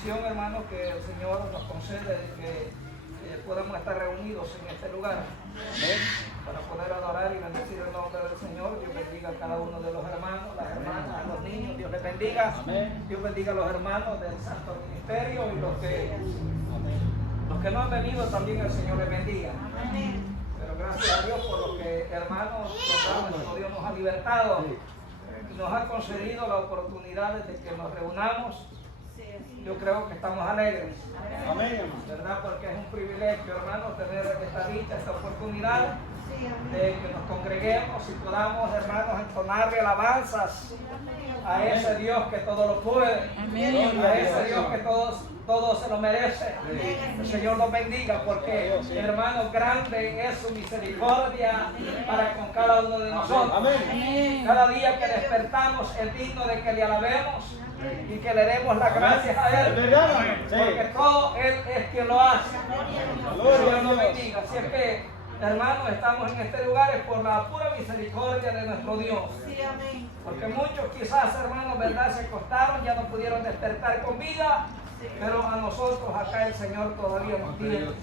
bendición, hermano, que el Señor nos concede de que podamos estar reunidos en este lugar. Amén. Para poder adorar y bendecir el nombre del Señor. Dios bendiga a cada uno de los hermanos, las hermanas, a los niños. Dios les bendiga. Amén. Dios bendiga a los hermanos del Santo Ministerio y los que no han venido también el Señor les bendiga. Amén. Pero gracias a Dios por lo que, hermanos, nuestro Dios nos ha libertado y nos ha concedido la oportunidad de que nos reunamos. Yo creo que estamos alegres. Amén. ¿Verdad? Porque es un privilegio, hermanos, tener esta dicha, esta oportunidad de que nos congreguemos y podamos, hermanos, entonarle alabanzas a ese Dios que todo lo puede. Amén. A ese Dios que todo se lo merece. El Señor los bendiga porque, hermanos, grande es su misericordia para con cada uno de nosotros. Amén. Cada día que despertamos es digno de que le alabemos y que le demos las gracias a Él, porque todo Él es quien lo hace. Dios nos bendiga. Así es que, hermanos, estamos en este lugar es por la pura misericordia de nuestro Dios. Porque muchos quizás, hermanos, verdad, se acostaron, ya no pudieron despertar con vida, pero a nosotros acá el Señor todavía nos tiene.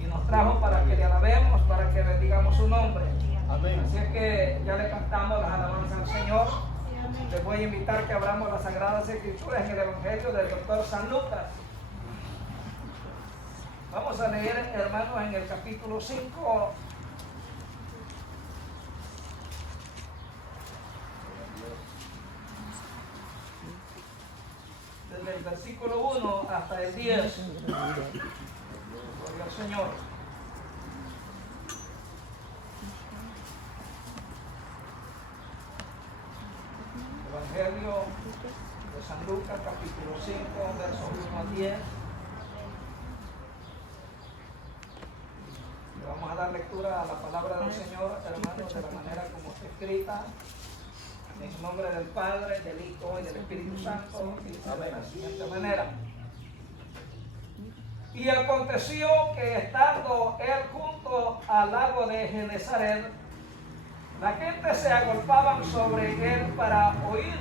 Y nos trajo para que le alabemos, para que bendigamos su nombre. Así es que ya le cantamos las alabanzas al Señor. Les voy a invitar que abramos las Sagradas Escrituras en el Evangelio del Doctor San Lucas. Vamos a leer, hermanos, en el capítulo 5. Desde el versículo 1 hasta el 10. Gloria al Señor. Evangelio de San Lucas, capítulo 5, versos 1 a 10. Le vamos a dar lectura a la palabra del Señor, hermanos, de la manera como está escrita, en el nombre del Padre, del Hijo y del Espíritu Santo, y de la siguiente manera. Y aconteció que estando él junto al lago de Genezaret, la gente se agolpaban sobre él para oír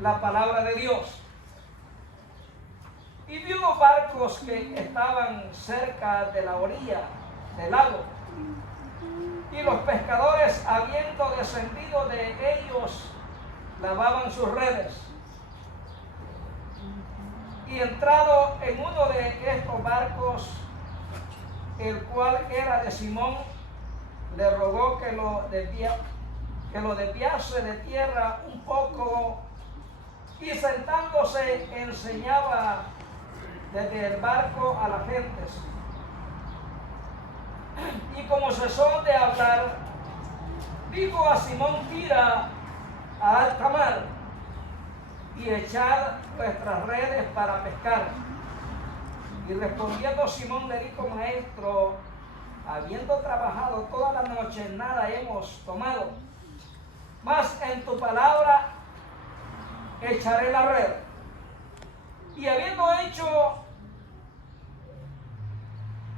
la palabra de Dios. Y vio unos barcos que estaban cerca de la orilla del lago. Y los pescadores, habiendo descendido de ellos, lavaban sus redes. Y entrado en uno de estos barcos, el cual era de Simón, le rogó que lo desviase de tierra un poco, y sentándose enseñaba desde el barco a las gentes. Y como cesó de hablar, dijo a Simón: tira a alta mar y echad vuestras redes para pescar. Y respondiendo Simón le dijo: Maestro, habiendo trabajado toda la noche, nada hemos tomado, mas en tu palabra echaré la red. Y habiendo hecho,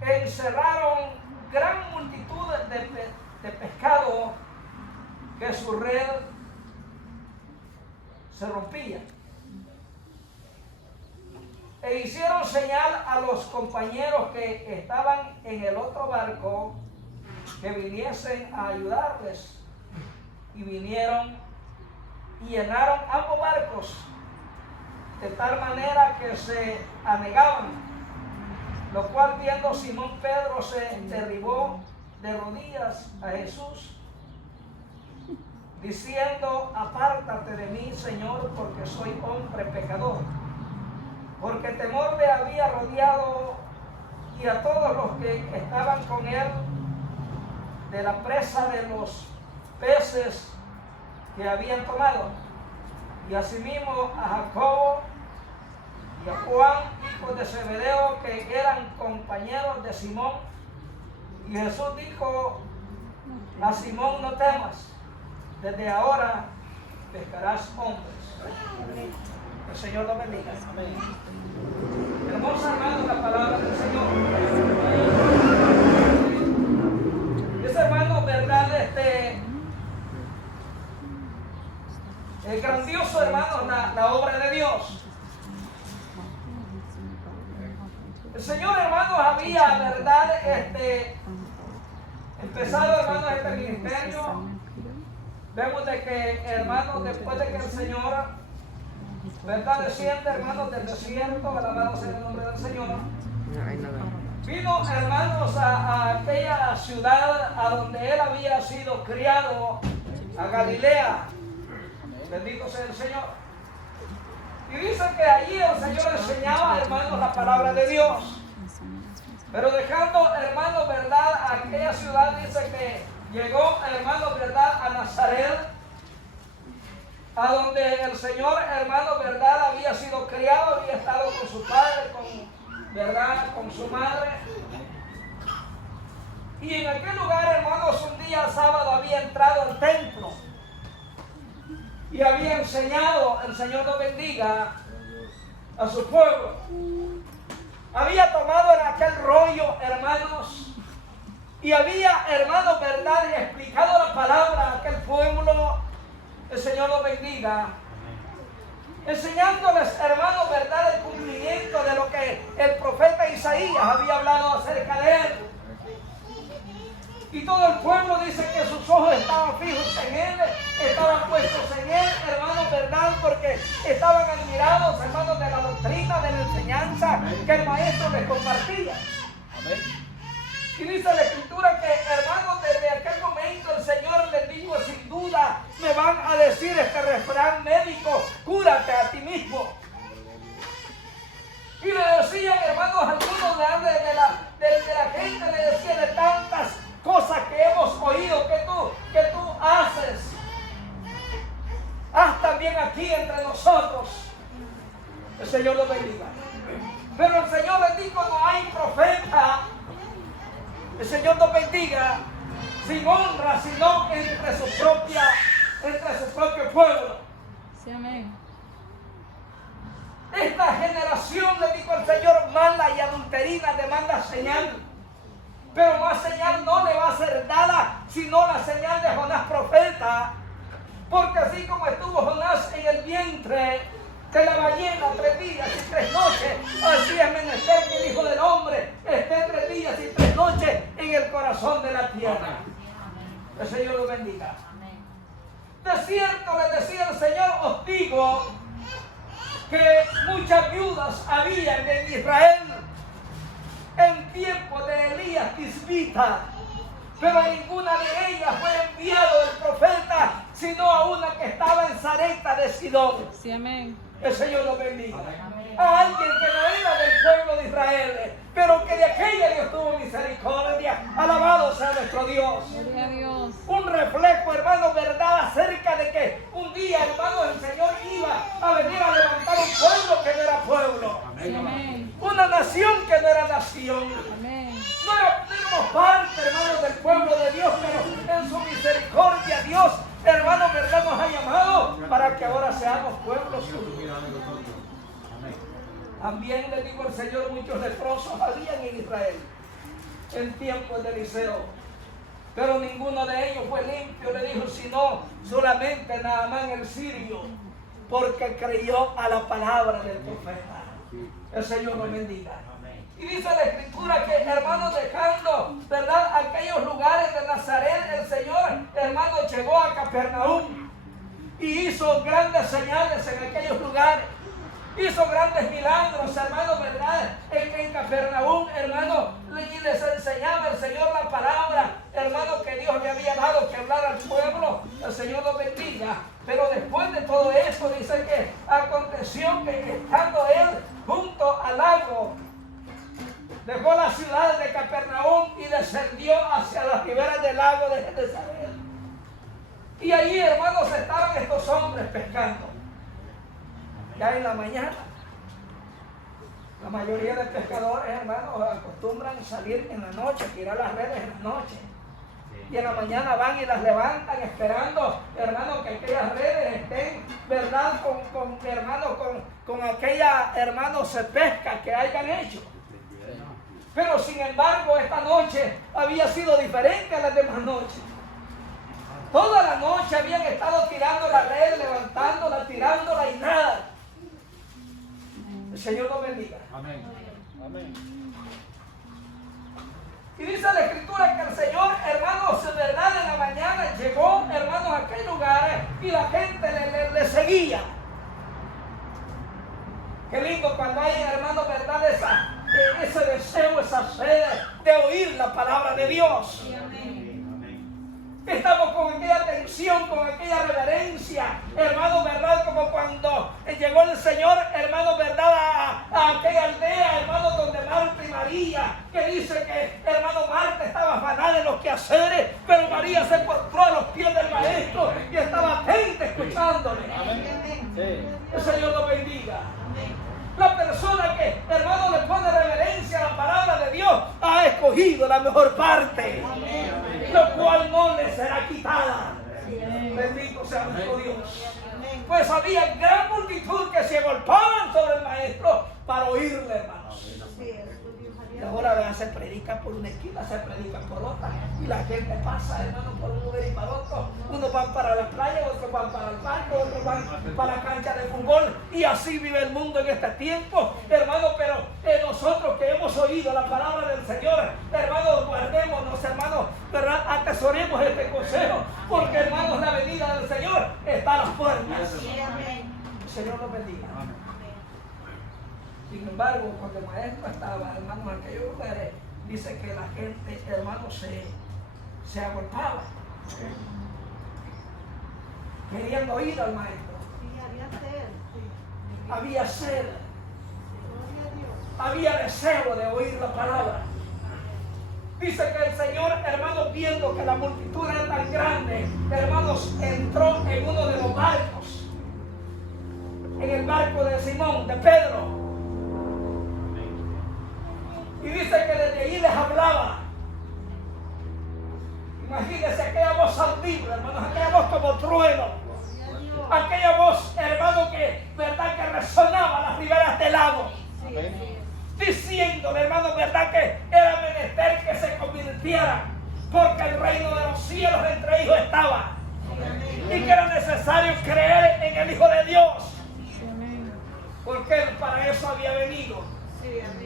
encerraron gran multitud de pescado, que su red se rompía. E hicieron señal a los compañeros que estaban en el otro barco que viniesen a ayudarles. Y vinieron y llenaron ambos barcos, de tal manera que se anegaban. Lo cual, viendo Simón Pedro, se derribó de rodillas a Jesús, diciendo: apártate de mí, Señor, porque soy hombre pecador. Porque temor le había rodeado y a todos los que estaban con él de la presa de los peces que habían tomado. Y asimismo a Jacobo y a Juan, hijos de Zebedeo, que eran compañeros de Simón. Y Jesús dijo a Simón: no temas, desde ahora pescarás hombres. El Señor lo bendiga. Amén. Hermosa, hermano, la palabra del Señor. Es, hermano, verdad, es grandioso, hermano, la obra de Dios. había, ¿verdad? Empezado, hermanos, este ministerio. Vemos de que, hermanos, después de que el Señor, ¿verdad? Desciende, hermanos, del desierto, alabado sea el nombre del Señor. Vino, hermanos, a aquella ciudad a donde él había sido criado, a Galilea. Bendito sea el Señor. Y dice que allí el Señor enseñaba, hermanos, la palabra de Dios. Pero dejando, hermanos, verdad, a aquella ciudad, dice que llegó, hermanos, verdad, a Nazaret, a donde el Señor, hermanos, verdad, había sido criado, había estado con su padre, verdad, con su madre. Y en aquel lugar, hermanos, un día sábado había entrado al templo y había enseñado, el Señor nos bendiga, a su pueblo. Había tomado en aquel rollo, hermanos, y había, hermanos, verdad, y explicado la palabra a aquel pueblo. El Señor nos bendiga, enseñándoles, hermanos, verdad, el cumplimiento de lo que el profeta Isaías había hablado acerca de él. Y todo el pueblo dice que sus ojos estaban fijos en él, estaban puestos en él, hermanos, verdad, porque estaban admirados, hermanos, de la doctrina, de la enseñanza que el maestro les compartía. Amén. Y dice la Escritura que, hermanos, desde aquel momento el Señor les dijo: sin duda me van a decir este refrán médico, cúrate a ti mismo. Y le decían, hermanos, algunos de la gente, le decían de tantas cosas que hemos oído que tú haces, haz también aquí entre nosotros. El Señor los bendiga. Pero el Señor les dijo: no hay profeta, el Señor nos bendiga, sin honra, sino entre su propio pueblo. Sí, amén. Esta generación, le dijo el Señor, mala y adulterina, demanda señal. Pero más señal no le va a ser dada, sino la señal de Jonás profeta. Porque así como estuvo Jonás en el vientre de la ballena 3 días y 3 noches, así es menester que el Hijo del Hombre esté 3 días y 3 noches en el corazón de la tierra. El Señor lo bendiga. De cierto les decía el Señor, os digo que muchas viudas había en Israel en tiempo de Elías Tisbita, pero ninguna de ellas fue enviado el profeta, sino a una que estaba en Sarepta de Sidón. Sí, amén. El Señor lo bendiga. A alguien que no era del pueblo de Israel, pero que de aquella Dios tuvo misericordia. Alabado sea nuestro Dios. Gloria a Dios. Un reflejo, hermano, verdad, acerca de que un día, hermano, el Señor iba a venir a levantar un pueblo que no era pueblo. Sí, amén. Una nación que no era nación. Amén. No éramos parte, hermanos, del pueblo de Dios, pero en su misericordia Dios, hermano, verdad, nos ha llamado para que ahora seamos pueblos suyos. También le digo al Señor, muchos leprosos habían en Israel en tiempos de Eliseo, pero ninguno de ellos fue limpio, le dijo, sino solamente Naamán el sirio, porque creyó a la palabra del profeta. El Señor nos bendiga. Y dice la Escritura que, hermanos, dejando, ¿verdad?, aquellos lugares de Nazaret, el Señor, hermanos, llegó a Capernaum y hizo grandes señales en aquellos lugares. Hizo grandes milagros, hermanos, ¿verdad? En Capernaum, hermanos, y les enseñaba el Señor la palabra, hermanos, que Dios le había dado que hablar al pueblo. El Señor los bendiga. Pero después de todo eso, dice que aconteció que estando él junto al lago, dejó la ciudad de Capernaum y descendió hacia las riberas del lago de Genesaret. Y allí, hermanos, estaban estos hombres pescando. Ya en la mañana, la mayoría de pescadores, hermanos, acostumbran salir en la noche, tirar las redes en la noche. Y en la mañana van y las levantan esperando, hermanos, que aquellas redes estén, ¿verdad? Con aquella, hermanos, pesca que hayan hecho. Pero sin embargo, esta noche había sido diferente a las demás noches. Toda la noche habían estado tirando la red, levantándola, tirándola y nada. El Señor nos bendiga. Amén. Amén. Y dice la Escritura que el Señor, hermanos, de verdad, en la mañana llegó, hermanos, a aquel lugar y la gente le seguía. Qué lindo cuando hay, hermanos, verdad, ese deseo, esa sed de oír la palabra de Dios. Sí, amén. Estamos con aquella atención, con aquella reverencia, hermano, verdad, como cuando llegó el Señor, hermano, verdad, a aquella aldea, hermano, donde Marta y María, que dice que, hermano, Marta estaba afanada en los quehaceres, pero María se postró a los pies del Maestro y estaba atenta escuchándole. El Señor lo bendiga. La persona que, hermano, le pone reverencia a la palabra de Dios ha escogido la mejor parte, lo cual no le será quitada. Bendito sea nuestro Dios. Pues había gran multitud que se agolpaban sobre el Maestro para oírle, hermanos. Y ahora vean, se predica por una esquina, se predica por otra. Y la gente pasa, hermano, por un lugar y para otro. Unos van para la playa, otros van para el parque, otros van para la cancha de fútbol. Y así vive el mundo en este tiempo, hermano. Pero nosotros que hemos oído la palabra del Señor, hermanos, guardémonos, hermanos, ¿verdad? Atesoremos este consejo. Porque, hermanos, la venida del Señor está a las puertas. El Señor nos bendiga. Sin embargo, cuando el Maestro estaba, hermanos, en aquellos lugares, dice que la gente, hermanos, se agolpaba. Querían oír al Maestro. Había sed. Había deseo de oír la palabra. Dice que el Señor, hermanos, viendo que la multitud era tan grande, hermanos, entró en uno de los barcos. En el barco de Simón, de Pedro. Y dice que desde allí les hablaba. Imagínense aquella voz audible, hermanos, aquella voz como trueno. Aquella voz, hermano, que verdad que resonaba a las riberas del lago. Diciéndole, hermano, verdad que era menester que se convirtiera, porque el reino de los cielos entre ellos estaba. Y que era necesario creer en el Hijo de Dios. Porque Él para eso había venido.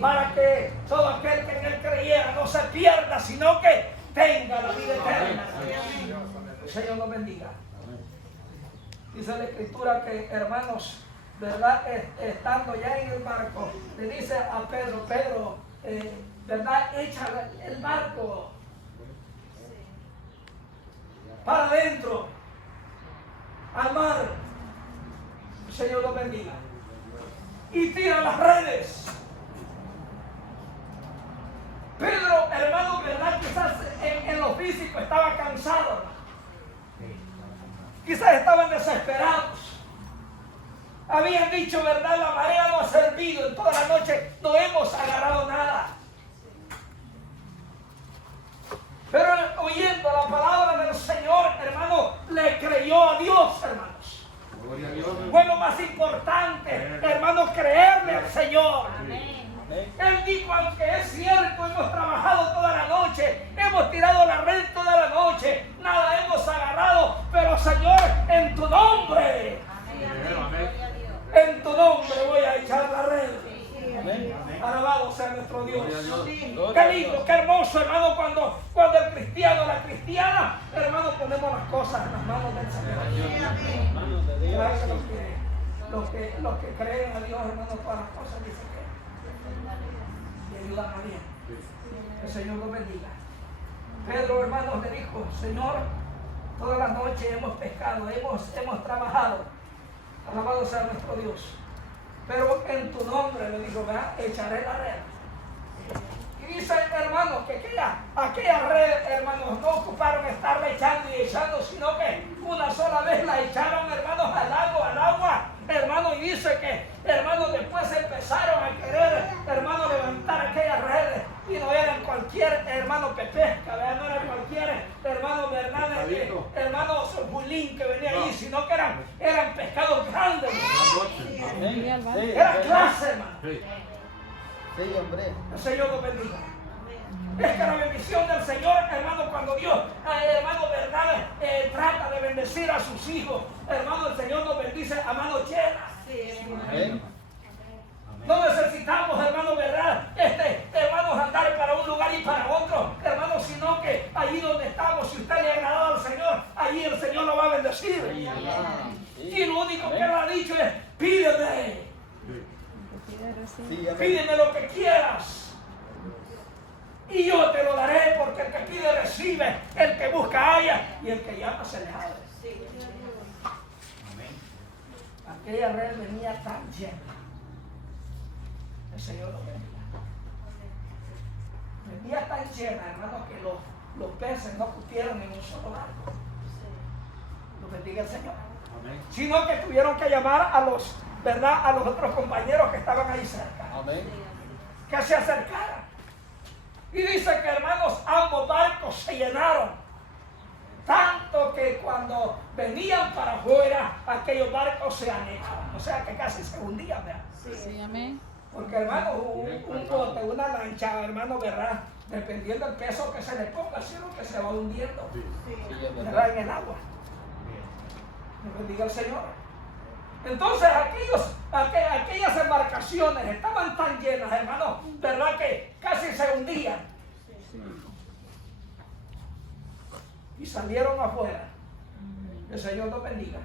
Para que todo aquel que en Él creyera no se pierda, sino que tenga la vida eterna. El Señor los bendiga. Dice la Escritura que, hermanos, verdad, estando ya en el barco, le dice a Pedro, Pedro, verdad, echa el barco para adentro, al mar. El Señor los bendiga. Y tira las redes. Pedro, hermano, verdad, quizás en lo físico estaba cansado. Quizás estaban desesperados. Habían dicho, verdad, la marea no ha servido. En toda la noche no hemos agarrado nada. Pero oyendo la palabra del Señor, hermano, le creyó a Dios, hermanos. Fue lo más importante, hermano, creerle al Señor. Él dijo, aunque es cierto, hemos trabajado toda la noche, hemos tirado la red toda la noche, nada hemos agarrado, pero Señor, en tu nombre, en tu nombre voy a echar la red. Alabado sea nuestro Dios. Qué lindo, qué hermoso, hermano, cuando el cristiano, la cristiana, hermano, ponemos las cosas en las manos del Señor. Los que creen a Dios, hermano, todas las cosas dicen que y ayudan a Dios. El Señor los bendiga. Pedro, hermanos, le dijo, Señor, toda la noche hemos pescado, hemos trabajado. Alabado sea nuestro Dios. Pero en tu nombre, le dijo, ¿verdad? Echaré la red. Y dice, hermanos, que aquella red, hermanos, no ocuparon estarla echando y echando, sino que una sola vez la echaron, hermanos, al agua, hermanos, y dice que, hermanos, después empezaron a querer, hermanos, levantar aquellas redes, y no eran cualquier, hermano, que pesca, ¿verdad? No era cualquier, hermano, ¿verdad? Hermano, bulín que venía ahí, sino que eran pescados grandes, era clase, hermano. Sí, hombre. El Señor los bendiga. Es que la bendición del Señor, hermano, cuando Dios, hermano, verdad, trata de bendecir a sus hijos, hermano, el Señor nos bendice a mano llena. No necesitamos, hermano, verdad, hermanos, andar para un lugar y para otro. ahí el Señor lo va a bendecir. Y lo único que Él ha dicho es, pídeme. Pídeme lo que quieras. Y yo te lo daré, porque el que pide recibe, el que busca halla, y el que llama se le abre. Aquella red venía tan llena. El Señor lo bendiga. Venía tan llena, hermano, que los peces no cupieron en un solo barco. Lo bendiga el Señor. Amén. Sino que tuvieron que llamar a los, ¿verdad?, a los otros compañeros que estaban ahí cerca. Amén. Que se acercaran. Y dice que, hermanos, ambos barcos se llenaron. Tanto que cuando venían para afuera, aquellos barcos se anegaban. O sea que casi se hundían, ¿verdad? Sí, amén. Porque, hermano, un bote, una lancha, hermano, ¿verdad? Dependiendo del peso que se le ponga, sino que se va hundiendo, ¿verdad?, en el agua. Dios bendiga al Señor. Entonces, aquellas embarcaciones estaban tan llenas, hermano, ¿verdad?, que casi se hundían. Y salieron afuera. El Señor los bendiga.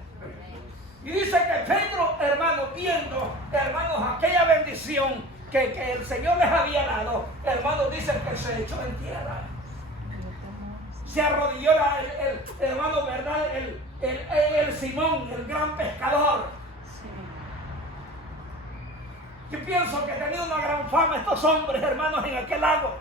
Y dice que Pedro, hermano, viendo, hermanos, aquella bendición que el Señor les había dado, hermanos, dice que se echó en tierra. Se arrodilló el hermano, ¿verdad?, el Simón, el gran pescador. Yo pienso que tenían una gran fama estos hombres, hermanos, en aquel lago.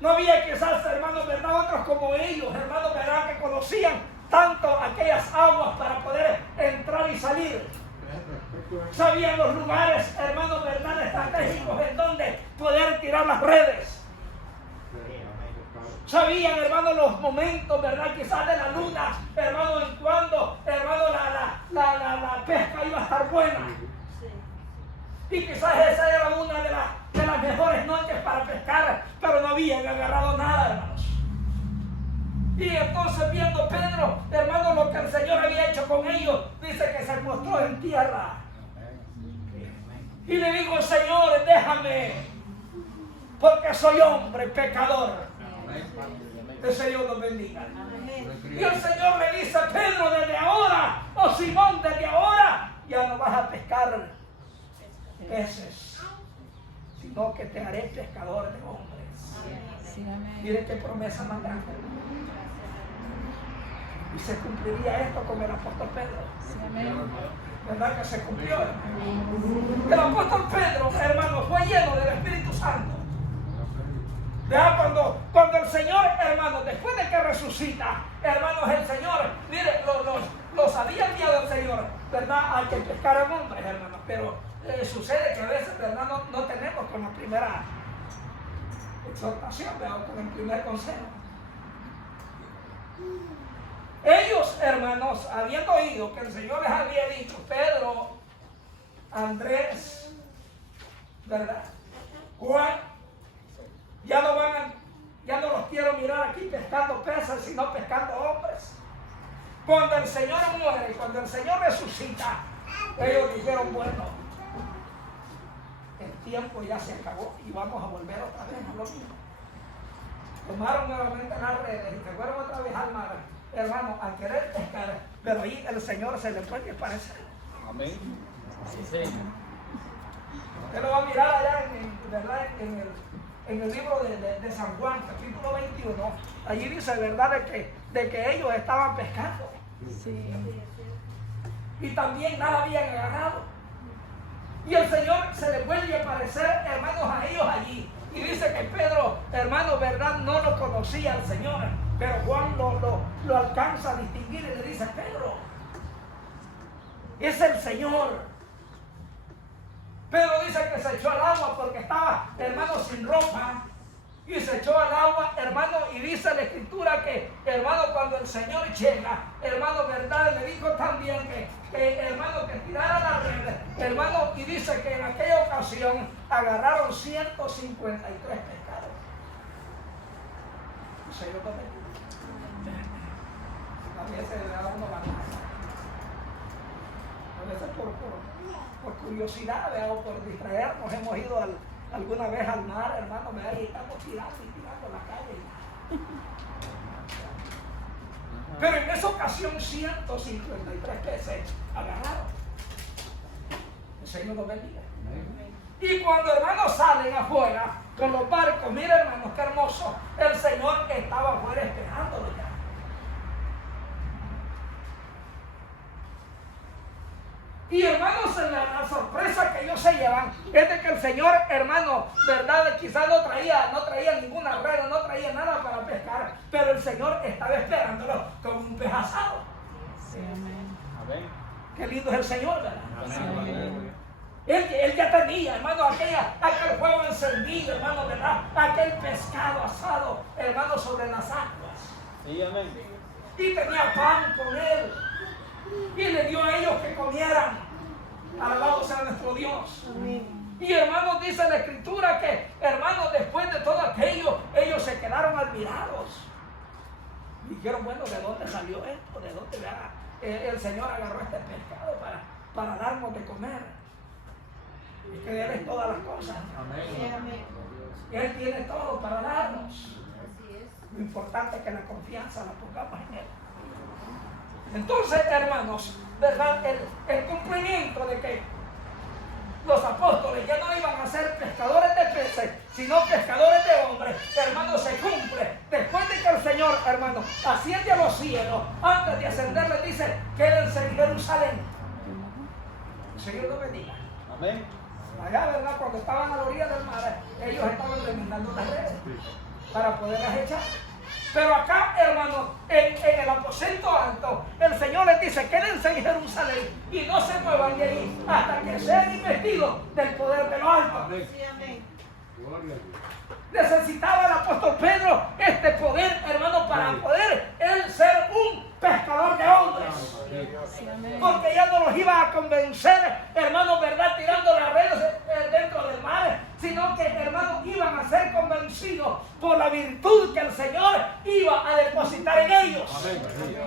No había quizás, hermanos, ¿verdad?, otros como ellos, hermanos, ¿verdad?, que conocían tanto aquellas aguas para poder entrar y salir. Sabían los lugares, hermanos, ¿verdad?, estratégicos en donde poder tirar las redes. Sabían, hermanos, los momentos, ¿verdad?, quizás de la luna, hermano, en cuando, hermano, la pesca iba a estar buena. Y quizás esa era una de las mejores noches para pescar, pero no habían agarrado nada, hermanos. Y entonces, viendo Pedro, hermano, lo que el Señor había hecho con ellos, dice que se postró en tierra. Y le dijo, Señor, déjame, porque soy hombre pecador. El Señor los bendiga. Y el Señor le dice, Pedro, desde ahora, o Simón, desde ahora, ya no vas a pescar peces, sino que te haré pescador de hombres. Sí, amén. Mire qué promesa más grande. Y se cumpliría esto con el apóstol Pedro. Sí, amén. ¿Verdad que se cumplió? El apóstol Pedro, hermano, fue lleno del Espíritu Santo. ¿Verdad? Cuando el Señor, hermano, después de que resucita, hermanos, el Señor, mire, los había enviado el Señor, ¿verdad?, a que pescaran hombres, hermanos. Pero sucede que a veces, ¿verdad?, no tenemos con la primera exhortación, ¿verdad?, con el primer consejo. Ellos, hermanos, habiendo oído que el Señor les había dicho, Pedro, Andrés, ¿verdad?, Juan, ya no los quiero mirar aquí pescando peces, sino pescando hombres. Cuando el Señor muere, cuando el Señor resucita, ellos dijeron, bueno, el tiempo ya se acabó y vamos a volver otra vez a lo mismo. Tomaron nuevamente las redes y se fueron otra vez al mar, hermano, a querer pescar, pero ahí el Señor se le puede parecer. Amén. Sí, sí. Usted lo va a mirar allá ¿verdad?, en el libro de San Juan, capítulo 21, allí dice, ¿verdad?, de que ellos estaban pescando. Sí. Y también nada habían agarrado. Y el Señor se le vuelve a aparecer, hermanos, a ellos allí. Y dice que Pedro, hermano, ¿verdad?, no lo conocía al Señor. Pero Juan lo alcanza a distinguir y le dice, Pedro, es el Señor. Pedro dice que se echó al agua porque estaba, hermano, sin ropa. Y se echó al agua, hermano, y dice la Escritura que, hermano, cuando el Señor llega, hermano, ¿verdad?, le dijo también que hermano, que tirara la red, hermano, y dice que en aquella ocasión agarraron 153 pescados. El Señor lo bendiga. A veces le da uno ganas. A veces por curiosidad, ¿verdad?, o por distraernos, hemos ido alguna vez al mar, hermano, ¿verdad?, y estamos tirando la calle. Pero en esa ocasión 153 peces agarraron. El Señor los bendiga. Y cuando hermanos salen afuera con los barcos, mira hermanos qué hermoso, el Señor estaba afuera esperándolo ya. Y hermanos, la sorpresa que ellos se llevan es de que el Señor, hermano, verdad, quizás no traía ninguna red, no traía nada para pescar, pero el Señor estaba esperándolo con un pez asado. Sí, amén. Amén. Qué lindo es el Señor, ¿verdad? Amén. Él ya tenía, hermano, aquel fuego encendido, hermano, ¿verdad? Aquel pescado asado, hermano, sobre las aguas. Sí, amén. Y tenía pan con él. Y le dio a ellos que comieran. Alabado sea nuestro Dios. Amén. Y hermanos, dice la Escritura que, hermanos, después de todo aquello, ellos se quedaron admirados. Dijeron, bueno, ¿de dónde salió esto? ¿De dónde el Señor agarró este pescado para darnos de comer? Es que Él es todas las cosas. Amén. Él tiene todo para darnos. Lo importante es que la confianza la pongamos en Él. Entonces, hermanos, ¿verdad? El cumplimiento de que los apóstoles ya no iban a ser pescadores de peces, sino pescadores de hombres, hermanos, se cumple. Después de que el Señor, hermanos, asciende a los cielos, antes de ascender les dice, quédense en Jerusalén. El Señor lo bendiga. Amén. Allá, ¿verdad? Cuando estaban a la orilla del mar, ellos estaban remendando las redes para poderlas echar. Pero acá, hermanos, en el aposento alto, el Señor les dice, quédense en Jerusalén y no se muevan de ahí hasta que sean investidos del poder de lo alto. Amén. Necesitaba el apóstol Pedro este poder, hermano, para poder él ser un pescador de hombres. Sí, amén. Porque ya no los iba a convencer, hermanos, ¿verdad? Tirando las redes dentro del mar, sino que, hermanos, iban a ser convencidos por la virtud que el Señor iba a depositar en ellos.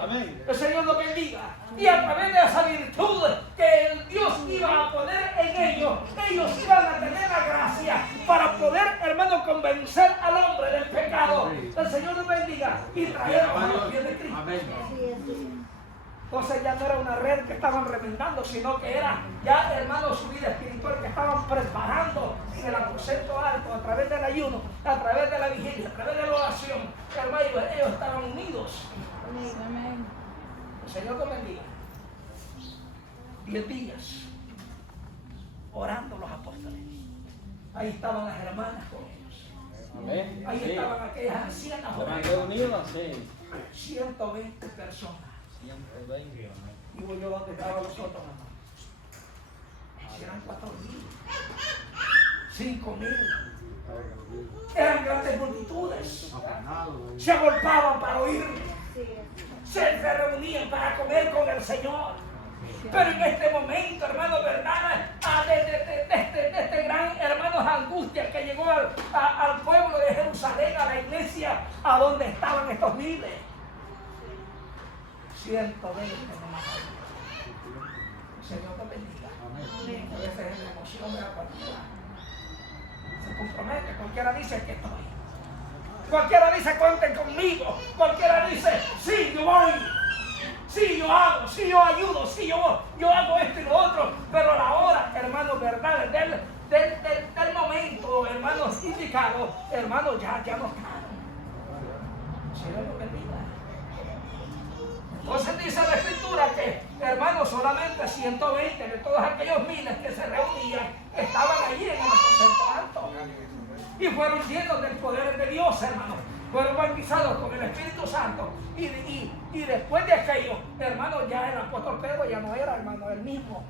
Amén. El Señor los bendiga. Y a través de esa virtud que el Dios iba a poner en ellos, ellos iban a tener la gracia para poder, hermano, convencer al hombre del pecado. El Señor los bendiga y traerlos a los pies de Cristo. Entonces ya no era una red que estaban remendando, sino que era ya, hermanos, su vida espiritual que estaban preparando en el aposento alto, a través del ayuno, a través de la vigilia, a través de la oración. Hermanos, ellos estaban unidos. Amén. El Señor te bendiga. 10 días orando los apóstoles. Ahí estaban las hermanas con ellos. Amén. Ahí Sí. estaban aquellas ancianas Estaban orando. reunidos, sí. 120 personas. 120. Digo yo, ¿dónde estaban los otros, hermanos? Eran 4,000, 5,000. Eran grandes multitudes. Se agolpaban para oír. Se reunían para comer con el Señor. Pero en este momento, hermano, ¿verdad? De este gran, hermanos, angustia que llegó al pueblo de Jerusalén, a la iglesia, a donde estaban estos miles. 120 nomás. El Señor te bendiga. A veces es la emoción de la partida. Se compromete, cualquiera dice que estoy. Cualquiera dice, cuenten conmigo. Cualquiera dice, sí, yo voy. Sí, yo hago, sí, yo ayudo, sí, yo hago esto y lo otro. Pero la hora, hermanos, verdad, del momento, hermanos, indicado, hermanos, ya no están. Señor lo bendiga. Entonces dice la Escritura que, hermanos, solamente 120 de todos aquellos miles que se reunían estaban allí en el aposento alto. Y fueron llenos del poder de Dios, hermanos. Fueron bautizados con el Espíritu Santo. Y después de aquello, hermanos, ya el apóstol Pedro ya no era, hermano, el mismo,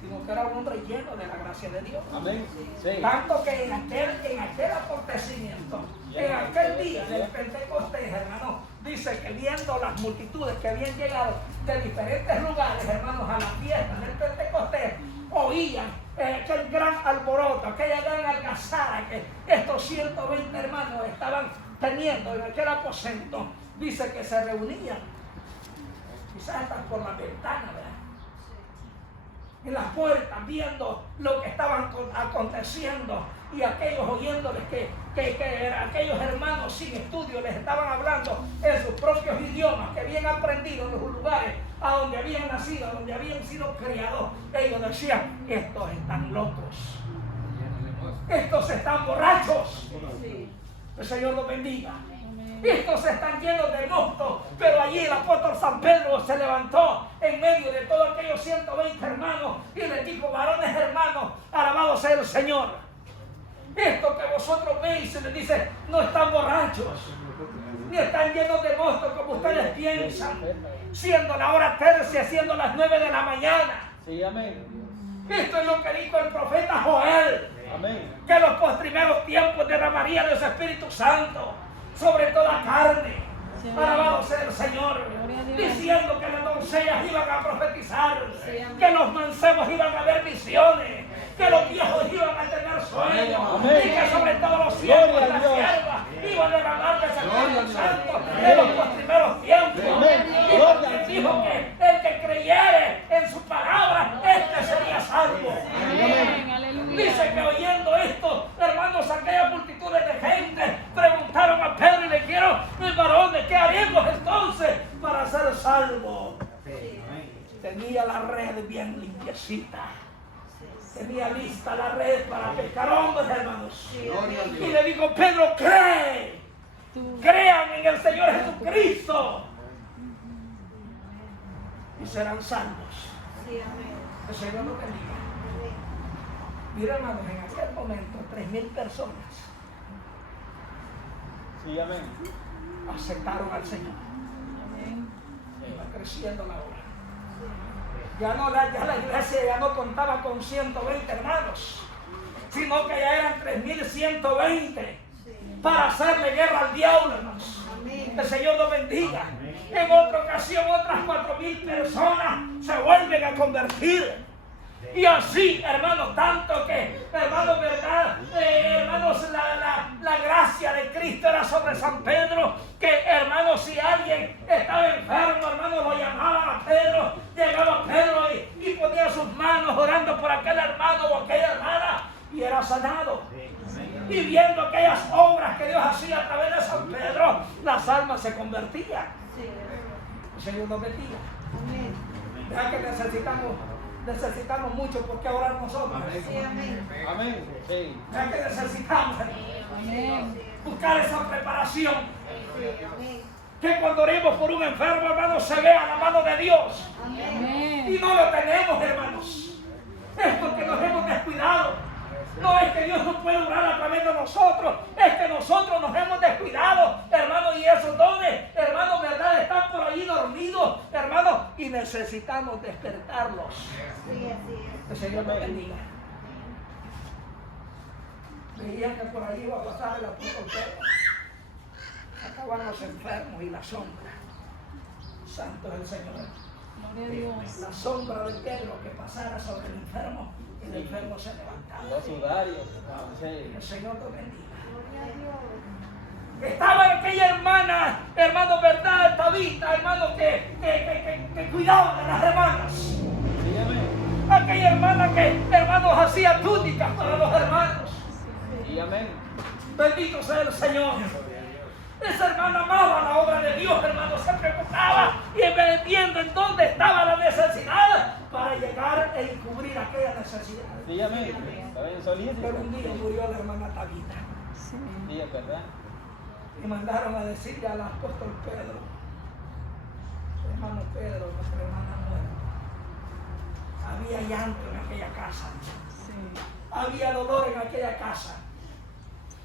sino que era un hombre lleno de la gracia de Dios. Amén. Sí. Tanto que en aquel acontecimiento, en aquel día del Pentecostés, hermanos, dice que viendo las multitudes que habían llegado de diferentes lugares, hermanos, a la fiesta del Pentecostés, oían aquel gran alboroto, aquella gran algazara que estos 120 hermanos estaban teniendo en aquel aposento. Dice que se reunían, quizás hasta por la ventana, ¿verdad? En las puertas, viendo lo que estaban aconteciendo. y aquellos oyéndoles que aquellos hermanos sin estudio les estaban hablando en sus propios idiomas que habían aprendido en los lugares a donde habían nacido, a donde habían sido criados. Ellos decían: estos están locos, estos están borrachos. El Señor los bendiga. Estos están llenos de mosto. Pero allí el apóstol San Pedro se levantó en medio de todos aquellos 120 hermanos y les dijo: varones hermanos, alabado sea el Señor. Esto que vosotros veis, se les dice, no están borrachos, ni están llenos de mosto como ustedes piensan, siendo la hora tercia, siendo las 9 de la mañana. Sí, amén. Esto es lo que dijo el profeta Joel. Amén. Que los postreros tiempos derramaría de su Espíritu Santo sobre toda carne. Sí. Alabado sea el Señor. Gloria a Dios. Diciendo que las doncellas iban a profetizar, Sí, amén. que los mancebos iban a ver visiones, que los viejos iban a tener sueños, Amén. y que sobre todo los siervos Gloria y a las Dios. siervas iban a derramar de ese Gloria a Espíritu Dios. Santo en los postreros tiempos. Amén. Y Gloria a también Dios. dijo que el que creyere en su palabra, este sería salvo. Amén. Aleluya. Dice que oyendo esto, hermanos, aquellas multitudes de gente preguntaron a Pedro y le dijeron: mis varones, ¿qué haremos entonces para ser salvos? Tenía la red bien limpiecita. Tenía lista la red para pescar hombres, hermanos. Y le dijo: Pedro, cree. Tú. Crean en el Señor Jesucristo y serán salvos. El Señor los bendiga. Mira, hermanos, en aquel momento 3,000 personas Sí, amén. aceptaron al Señor. Amén. Iba creciendo la obra. Ya la iglesia ya no contaba con 120 hermanos, sino que ya eran 3,120 para hacerle guerra al diablo, hermanos. El Señor los bendiga. En otra ocasión, otras 4,000 personas se vuelven a convertir. Y así, hermanos, tanto que, hermanos, verdad, hermanos, la gracia de Cristo era sobre San Pedro, que, hermanos, si alguien estaba enfermo, hermanos, lo llamaban a Pedro, llegaba Pedro y ponía sus manos orando por aquel hermano o aquella hermana y era sanado. Y viendo aquellas obras que Dios hacía a través de San Pedro, las almas se convertían. El Señor nos bendiga. Vean que necesitamos mucho porque orar nosotros. Amén. Sí. Vean que necesitamos Amén. buscar esa preparación. Que cuando oremos por un enfermo, hermanos, se vea la mano de Dios. Y Amén. no lo tenemos, hermanos. Es porque nos hemos descuidado. No es que Dios no puede orar a través de nosotros, es que nosotros nos hemos descuidado, hermanos, y esos dones, hermanos, verdad, están por ahí dormidos, hermanos, y necesitamos despertarlos. El Señor nos bendiga. Veían que por ahí iba a pasar el apóstol Pedro. Acaban los enfermos y la sombra. Santo es el Señor. Gloria a Dios. La sombra de Pedro que pasara sobre el enfermo, y el enfermo se levantaba. Los sudarios. Sí. El Señor te bendiga. Estaba aquella hermana, hermano, verdad, Tabita, hermano, que cuidaba de las hermanas. Sí, amén. Aquella hermana que, hermanos, hacía túnicas para los hermanos. Sí, amén. Bendito sea el Señor. Esa hermana amaba la obra de Dios, hermano, se preocupaba y viendo en dónde estaba la necesidad para llegar e cubrir aquella necesidad. Sí, amén. Está bien solísimo. Pero un día murió la hermana Tabita. Sí. Sí, es verdad. Y mandaron a decirle al apóstol Pedro: hermano Pedro, nuestra hermana muerta. Había llanto en aquella casa. Sí. Había dolor en aquella casa.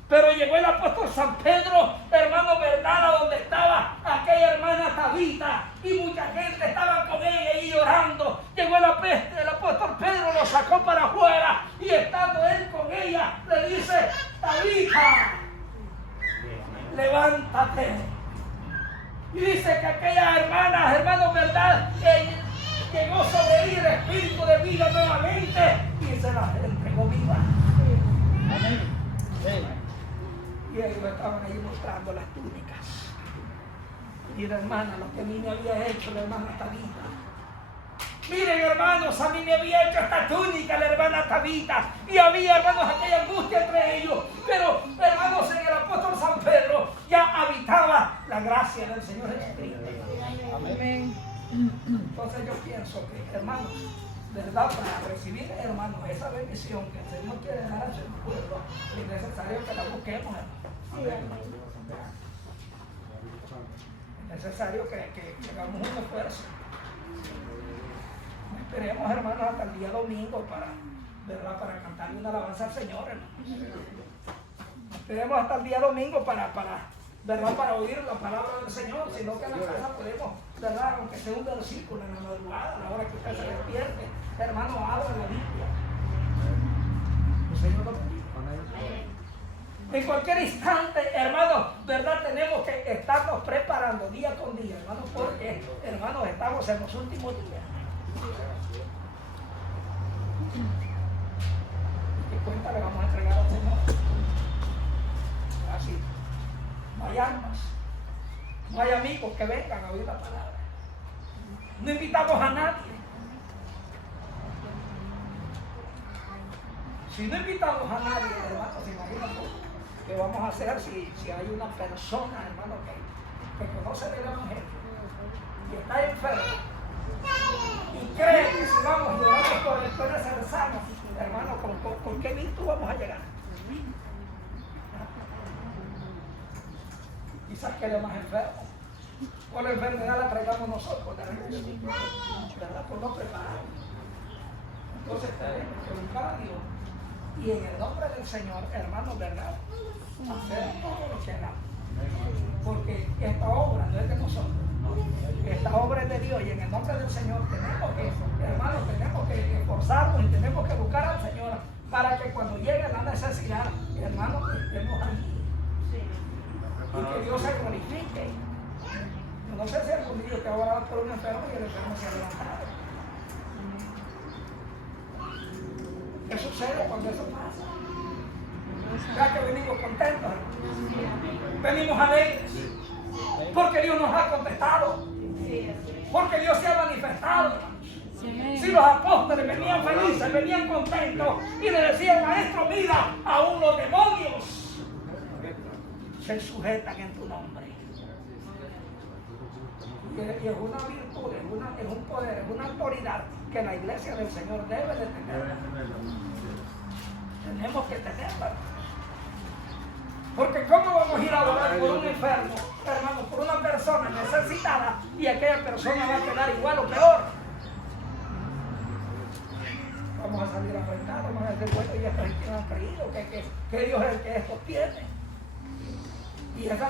Pero llegó el apóstol San Pedro, hermano, verdad, a donde estaba aquella hermana Tabita, y mucha gente estaba con ella ahí llorando. Llegó el apóstol Pedro, lo sacó para afuera, y estando él con ella, le dice: Tabita, levántate. Y dice que aquella hermana, hermano, verdad, llegó sobre ella el espíritu de vida nuevamente y se la entregó viva. Amén. Sí. Y ellos estaban ahí mostrando las túnicas. Y la hermana, lo que a mí me había hecho la hermana Tabita. Miren, hermanos, a mí me había hecho esta túnica la hermana Tabita y había, hermanos, aquella angustia entre ellos. Pero, hermanos, en el apóstol San Pedro ya habitaba la gracia del Señor Jesucristo. Amén. Entonces yo pienso que, hermanos, ¿verdad? Para recibir, hermanos, esa bendición que el Señor quiere dejar a su pueblo, es necesario que la busquemos, hermanos. Es necesario que hagamos un esfuerzo. No esperemos, hermanos, hasta el día domingo ¿verdad? Para cantarle una alabanza al Señor, hermanos. No esperemos hasta el día domingo ¿verdad? Para oír la palabra del Señor, sino que en la casa podemos, ¿verdad? Aunque sea un versículo en la madrugada, a la hora que usted se despierte, hermano, abra la Biblia. El Señor lo bendiga. En cualquier instante, hermanos, ¿verdad? Tenemos que estarnos preparando día con día, hermanos, porque, hermanos, estamos en los últimos días. ¿Qué cuenta le vamos a entregar al Señor? Así. No hay almas, no hay amigos que vengan a oír la palabra. No invitamos a nadie. Si no invitamos a nadie, hermanos, imagínate qué vamos a hacer si hay una persona, hermano, que conoce del Evangelio y está enfermo y cree que si vamos y oramos por él puede ser sano, hermano, ¿con qué virtud vamos a llegar? Quizás quede más enfermo, o la enfermedad la traigamos nosotros, ¿verdad? Por no prepararnos. Entonces tenemos que buscar a Dios y en el nombre del Señor, hermanos, ¿verdad? Hacer todo lo que hagamos. Porque esta obra no es de nosotros, esta obra es de Dios y en el nombre del Señor tenemos que, hermanos, tenemos que esforzarnos y tenemos que buscar al Señor para que cuando llegue la necesidad, hermanos, estemos aquí. Y que Dios se glorifique. No sé si algún día te ha orado por un enfermo y el enfermo se ha levantado. ¿Qué sucede cuando eso pasa? Ya que venimos contentos, venimos alegres, porque Dios nos ha contestado, porque Dios se ha manifestado. Si los apóstoles venían felices, venían contentos y le decían, maestro, mira, aún los demonios se sujetan en tu nombre. Y es una virtud, es un poder, es una autoridad que la iglesia del Señor debe de tener. Tenemos que tenerla. Porque ¿cómo vamos a ir a orar por un enfermo, hermano, por una persona necesitada y aquella persona va a quedar igual o peor? Vamos a salir afrentados, vamos a decir, bueno, y estos que no han creído que Dios es el que esto tiene. Y esa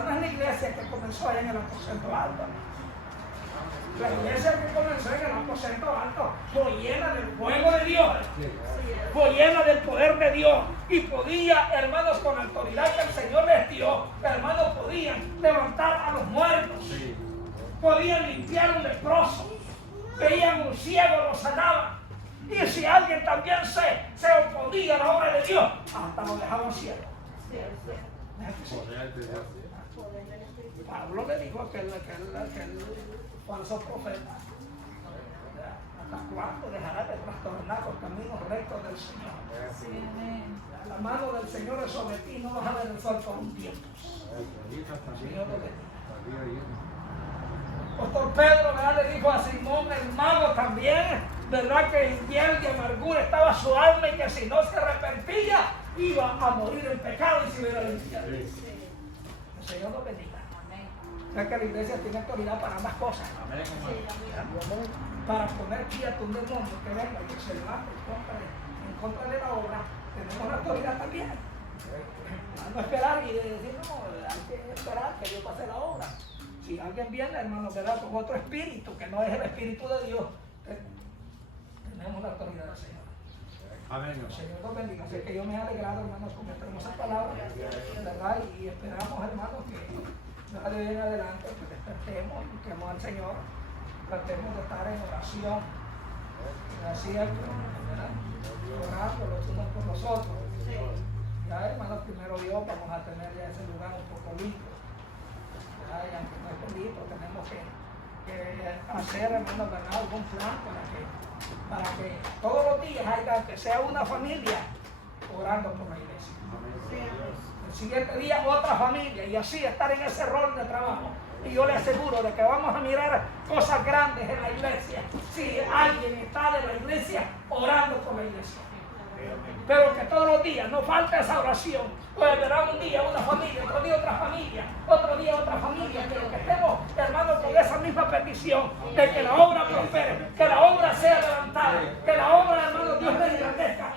no es la iglesia que comenzó allá en el aposento alto. La iglesia que comenzó en el aposento alto fue llena del fuego de Dios, fue llena del poder de Dios y podía, hermanos, con la autoridad que el Señor les dio, hermanos, podían levantar a los muertos, podían limpiar un leproso, veían un ciego, lo sanaban. Y si alguien también se oponía a la obra de Dios, hasta lo dejaban ciego. Pablo le dijo a aquel falso profeta, ¿hasta cuándo dejará de trastornar los caminos rectos del Señor? La mano del Señor es sobre ti, no vas a ver el sol por un tiempo. Señor lo bendiga. Apóstol Pedro, ¿verdad? Le dijo a Simón el mago también, ¿verdad? Que en hiel y amargura estaba su alma y que si no se arrepentía iba a morir en pecado y se iba a ir al infierno. El Señor lo bendiga. O sea que la iglesia tiene autoridad para ambas cosas. Para poner quieto un demonio que venga y que se levante en contra de la obra, tenemos la autoridad también. No esperar y decir, no, hay que esperar que Dios pase la obra. Si alguien viene, hermano, ¿verdad? Con otro espíritu que no es el espíritu de Dios, tenemos la autoridad del Señor. Amén. El Señor nos bendiga. Así que yo me he alegrado, hermanos, con esta hermosa palabra, ¿verdad? Y esperamos, hermanos, que de ahí en adelante pues despertemos y busquemos al Señor, tratemos de estar en oración, así ¿verdad? Orando los unos por los otros. Ya, hermanos, primero Dios, vamos a tener ya ese lugar un poco limpio. Y aunque no es bonito, tenemos que hacer, hermano, ¿verdad? Algún plan para que todos los días haya, que sea una familia orando por la iglesia. El siguiente día otra familia y así estar en ese rol de trabajo. Y yo le aseguro de que vamos a mirar cosas grandes en la iglesia si alguien está de la iglesia orando por la iglesia. Pero que todos los días no falta esa oración. Pues verá un día una familia, otro día otra familia, otro día otra familia. Pero que estemos, hermanos, con esa misma petición de que la obra prospere, que la obra sea levantada, que la obra, hermanos, Dios le engrandezca.